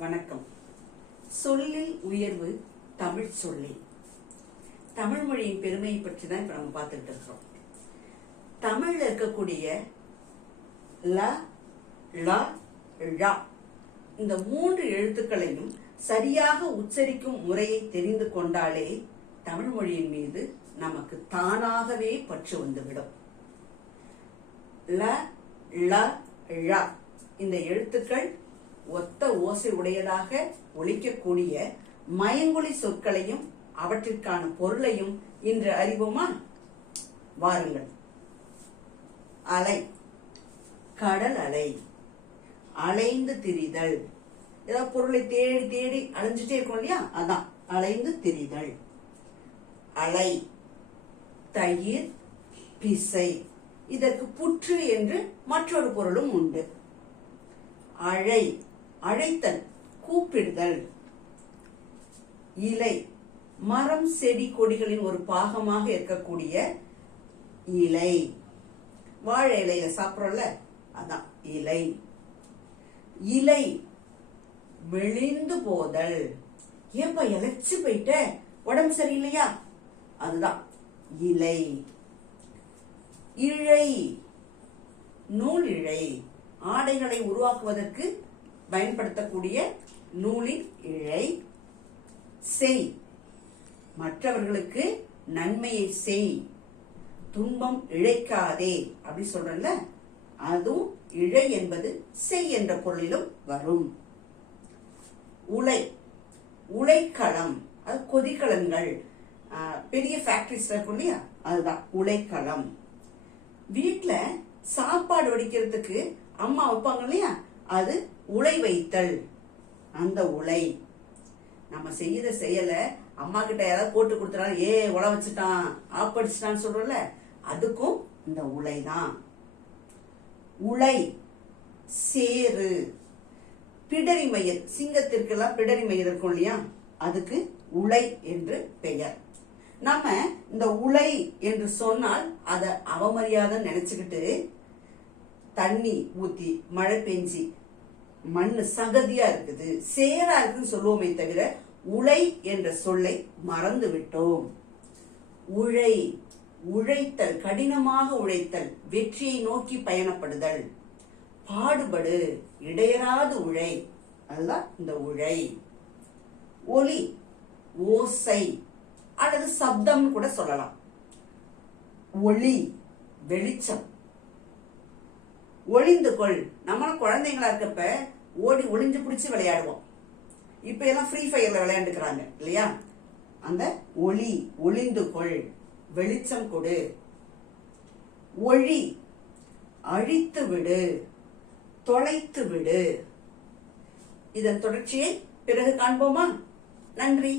வணக்கம். சொல்லில் உயர்வு தமிழ் சொல்லி. தமிழ் மொழியின் பெருமையை பற்றி தான் இப்ப நம்ம பார்த்துட்டு இருக்கிறோம். தமிழ்ல இருக்கக்கூடிய ல, ள, ழ இந்த 3 எழுத்துக்களையும் சரியாக உச்சரிக்கும் முறையை தெரிந்து கொண்டாலே தமிழ் மொழியின் மீது நமக்கு தானாகவே பற்று வந்துவிடும். ல, ள, ழ இந்த எழுத்துக்கள் ஒத்த ஓசை உடையதாக ஒலிக்கக்கூடிய மயங்கொலி சொற்களையும் அவற்றிற்கான பொருளையும் இன்று அறிவோமா? வாருங்கள். அலை, கடல் அலை, அலைந்து திரிதல். ஏதாவது பொருளை தேடி தேடி அலைஞ்சிட்டே இருக்கும் இல்லையா, அதான் அலைந்து திரிதல். அலை, தயிர், பிசை. இதற்கு புற்று என்று மற்றொரு பொருளும் உண்டு. அழை, அழைத்தல், கூப்பிடுதல். இலை, மரம் செடி கொடிகளின் ஒரு பாகமாக இருக்கக்கூடிய இலை. வாழை இலையில சாப்பிடுறோம்ல, அதான் இலை. இலை, மெலிந்து போதல். ஏப்பா இழைச்சு போயிட்ட, உடம்பு சரியில்லையா, அதுதான் இலை. இழை, நூல் இழை, ஆடைகளை உருவாக்குவதற்கு பயன்படுத்தக்கூடிய நூலின் இழை. செய், மற்றவர்களுக்கு நன்மையை செய், துன்பம் இழைக்காதே அப்படி சொல்றல, அதுவும் இழை என்பது செய் என்ற பொருளிலும் வரும். உலை, உலைக்களம், அது கொதிக்கலன்கள், பெரிய ஃபேக்டரிஸ் இருக்கும் இல்லையா, அதுதான் உலைக்களம். வீட்டுல சாப்பாடு வடிக்கிறதுக்கு அம்மா வைப்பாங்க இல்லையா, அது உலை வைத்தல், அந்த உலை. நம்ம செய்யற செயல அம்மா கிட்ட யாராவது போட்டு கொடுத்துறாங்க, உல வச்சுட்டான், ஆப்படிச்சுட்டான்னு சொல்றோம்ல, அதுக்கும் இந்த உலைதான். உலை, சேரு, பிடரி மயிர், சிங்கத்திற்கெல்லாம் பிடரி மயிர் இருக்கும் இல்லையா, அதுக்கு உலை என்று பெயர். நாம இந்த உலை என்று சொன்னால் அதை அவமரியாதை நினைச்சுக்கிட்டு தண்ணி ஊத்தி மழை பெஞ்சி மண்ணு சகதியா இருக்குது, சேரா இருக்குன்னு சொல்லுவோமே தவிர உலை என்ற சொல்லை மறந்து விட்டோம். உழை, உழைத்தல், கடினமாக உழைத்தல், வெற்றியை நோக்கி பயணப்படுதல். பாடுபடு, இடையராது உழை, அதுதான் இந்த உழை. ஒலி, ஓசை அல்லது சப்தம் கூட சொல்லலாம். ஒளி, வெளிச்சம். ஒளிந்து கொள், நம்மளும் குழந்தைங்களா இருக்கப்ப ஓடி ஒளிஞ்சு பிடிச்சு விளையாடுவோம். இப்ப எல்லாம் ஃப்ரீ ஃபயர்ல விளையாண்டுக்கிறாங்க இல்லையா, அந்த ஒளி, ஒளிந்து கொள், வெளிச்சம் கொடு. ஒளி, அழித்து விடு, தொலைத்து விடு. இதன் தொடர்ச்சியை பிறகு காண்போமா? நன்றி.